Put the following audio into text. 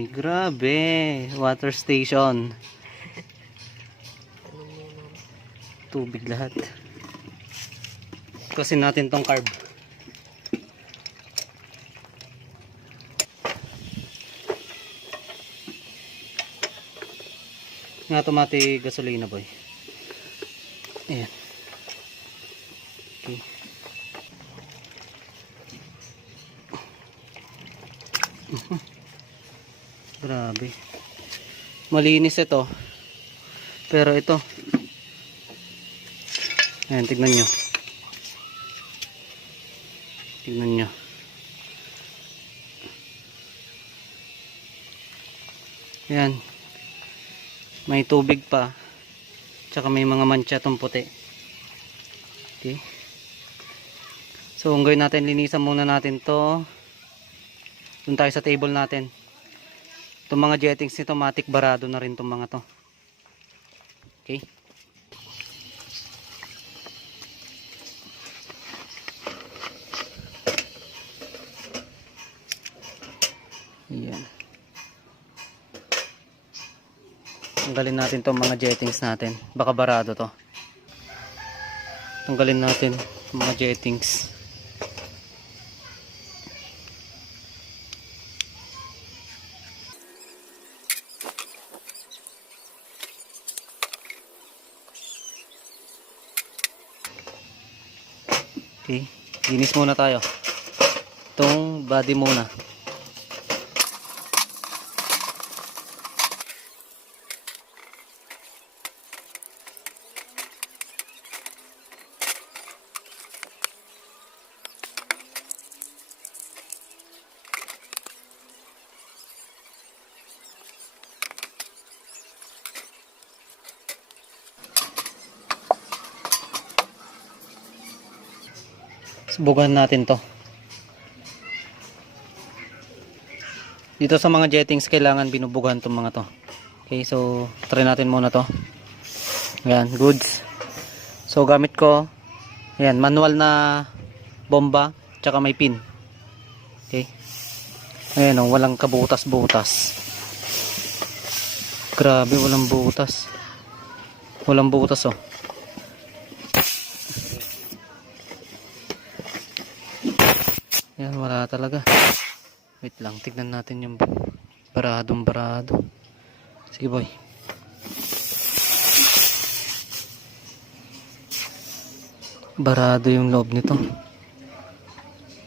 Uy, grabe. Water station. Tubig lahat. Kasi natin tong carb. Ng automatic gasolina boy. Ayan. Okay. Grabe. Malinis ito. Pero ito. Ayan, tignan nyo. Tignan nyo. Ayan. May tubig pa. Tsaka may mga mancha itong puti. Okay. So, ang gawin natin, linisan muna natin to. Doon tayo sa table natin. Itong mga jettings nito, matik barado na rin itong mga to. Okay. Ayan. Tanggalin natin itong mga jettings natin. Baka barado to. Tanggalin natin mga jettings. Okay, linis muna tayo. Itong body muna. Subukan natin to. Dito sa mga jettings kailangan binubugan itong mga to. Okay, so try natin muna to. Ayan, goods. So gamit ko, ayan, manual na bomba, tsaka may pin. Okay. Ayan o, walang kabutas-butas. Grabe, walang butas. Walang butas o. Yan, wala talaga. Wait lang, tignan natin yung barado. Sige boy. Barado yung loob nito.